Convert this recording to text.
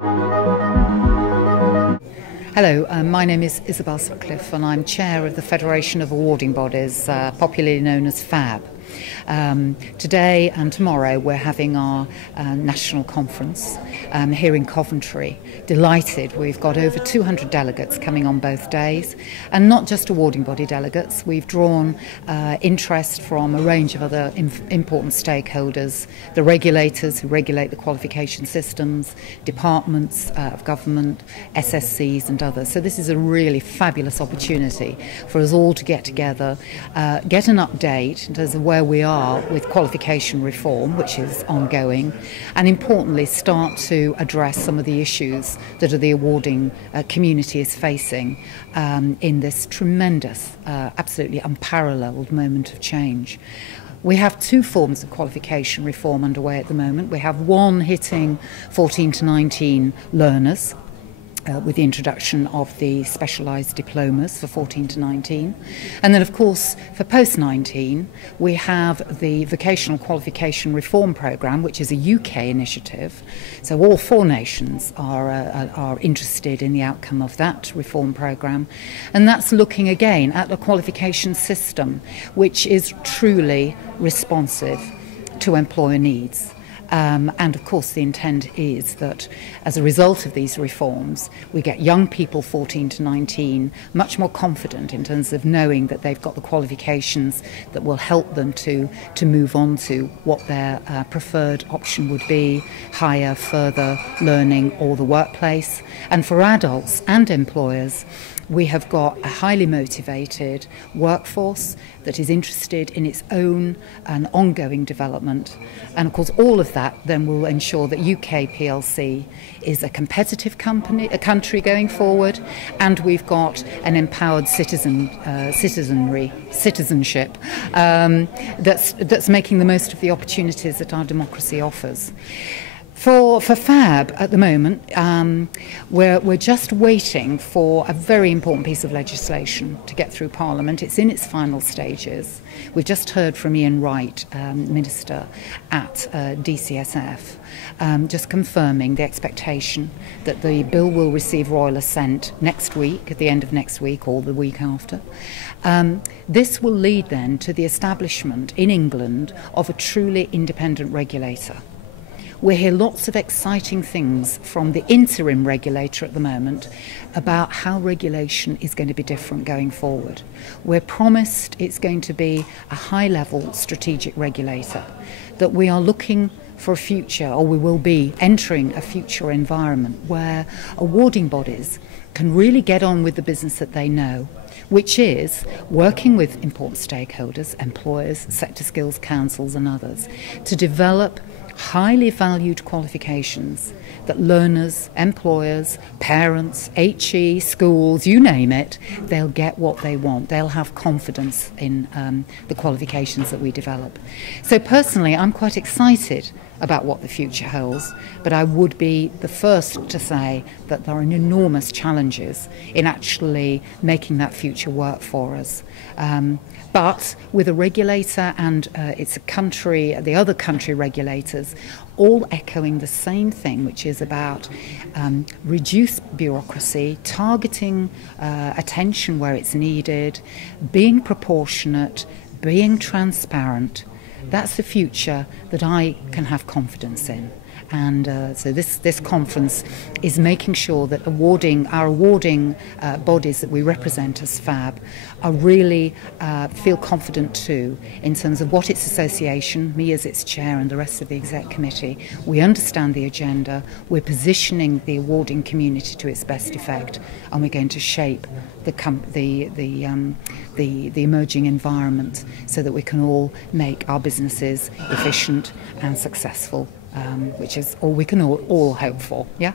Hello, my name is Isabel Sutcliffe and I'm Chair of the Federation of Awarding Bodies, popularly known as FAB. Today and tomorrow we're having our national conference here in Coventry. Delighted, we've got over 200 delegates coming on both days, and not just awarding body delegates. We've drawn interest from a range of other important stakeholders, the regulators who regulate the qualification systems, departments of government, SSCs and others. So this is a really fabulous opportunity for us all to get together, get an update in terms of where we are with qualification reform, which is ongoing, and importantly start to address some of the issues that the awarding community is facing in this tremendous, absolutely unparalleled moment of change. We have two forms of qualification reform underway at the moment. We have one hitting 14 to 19 learners, with the introduction of the specialised diplomas for 14 to 19. And then, of course, for post-19, we have the Vocational Qualification Reform Programme, which is a UK initiative. So all four nations are interested in the outcome of that reform programme. And that's looking again at the qualification system, which is truly responsive to employer needs. And of course the intent is that as a result of these reforms we get young people 14 to 19 much more confident in terms of knowing that they've got the qualifications that will help them to move on to what their preferred option would be, higher, further learning or the workplace. And for adults and employers, we have got a highly motivated workforce that is interested in its own and ongoing development. And of course all of that then will ensure that UK PLC is a competitive country going forward, and we've got an empowered citizenship that's making the most of the opportunities that our democracy offers. For FAB at the moment, we're just waiting for a very important piece of legislation to get through Parliament. It's in its final stages. We've just heard from Ian Wright, Minister at DCSF, just confirming the expectation that the bill will receive royal assent next week, at the end of next week or the week after. This will lead then to the establishment in England of a truly independent regulator. We hear lots of exciting things from the interim regulator at the moment about how regulation is going to be different going forward. We're promised it's going to be a high-level strategic regulator, that we are looking for a future, or we will be entering a future environment where awarding bodies can really get on with the business that they know, which is working with important stakeholders, employers, sector skills councils and others, to develop highly valued qualifications that learners, employers, parents, HE, schools, you name it, they'll get what they want. They'll have confidence in the qualifications that we develop. So personally, I'm quite excited about what the future holds, but I would be the first to say that there are enormous challenges in actually making that future work for us. But with a regulator and it's a country, the other country regulators, all echoing the same thing, which is about reduced bureaucracy, targeting attention where it's needed, being proportionate, being transparent. That's the future that I can have confidence in. And so this conference is making sure that our awarding bodies that we represent as FAB are really feel confident too in terms of what its association, me as its chair and the rest of the exec committee, we understand the agenda, we're positioning the awarding community to its best effect, and we're going to shape the emerging environment so that we can all make our businesses efficient and successful. Which is all we can all hope for, yeah?